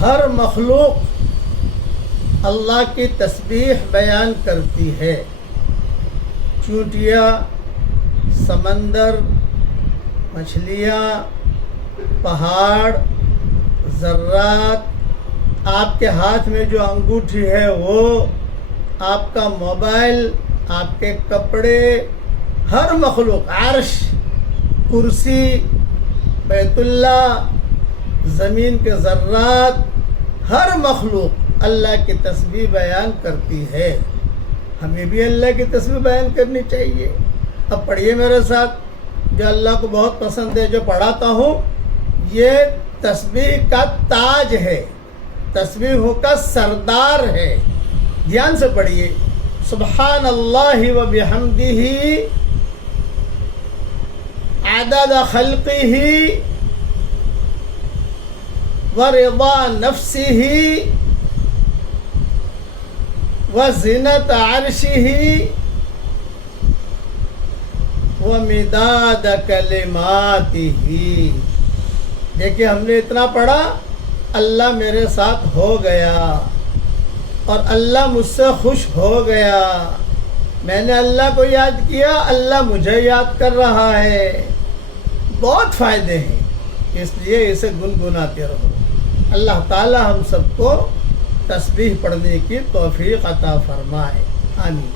ہر مخلوق اللہ کی تسبیح بیان کرتی ہے. چونٹیاں، سمندر، مچھلیاں، پہاڑ، ذرات، آپ کے ہاتھ میں جو انگوٹھی ہے وہ، آپ کا موبائل، آپ کے کپڑے، ہر مخلوق، عرش، کرسی، بیت اللہ، زمین کے ذرات، ہر مخلوق اللہ کی تسبیح بیان کرتی ہے. ہمیں بھی اللہ کی تسبیح بیان کرنی چاہیے. اب پڑھیے میرے ساتھ، جو اللہ کو بہت پسند ہے، جو پڑھاتا ہوں، یہ تسبیح کا تاج ہے، تسبیحوں کا سردار ہے. دھیان سے پڑھیے. سبحان اللہ و بحمدہ عدد خلقہ ورضا نفسہ وزنت عرشہ ومداد کلماتہ. دیکھیے، ہم نے اتنا پڑھا، اللہ میرے ساتھ ہو گیا اور اللہ مجھ سے خوش ہو گیا. میں نے اللہ کو یاد کیا، اللہ مجھے یاد کر رہا ہے. بہت فائدے ہیں، اس لیے اسے گنگناتے رہو. اللہ تعالی ہم سب کو تسبیح پڑھنے کی توفیق عطا فرمائے. آمین.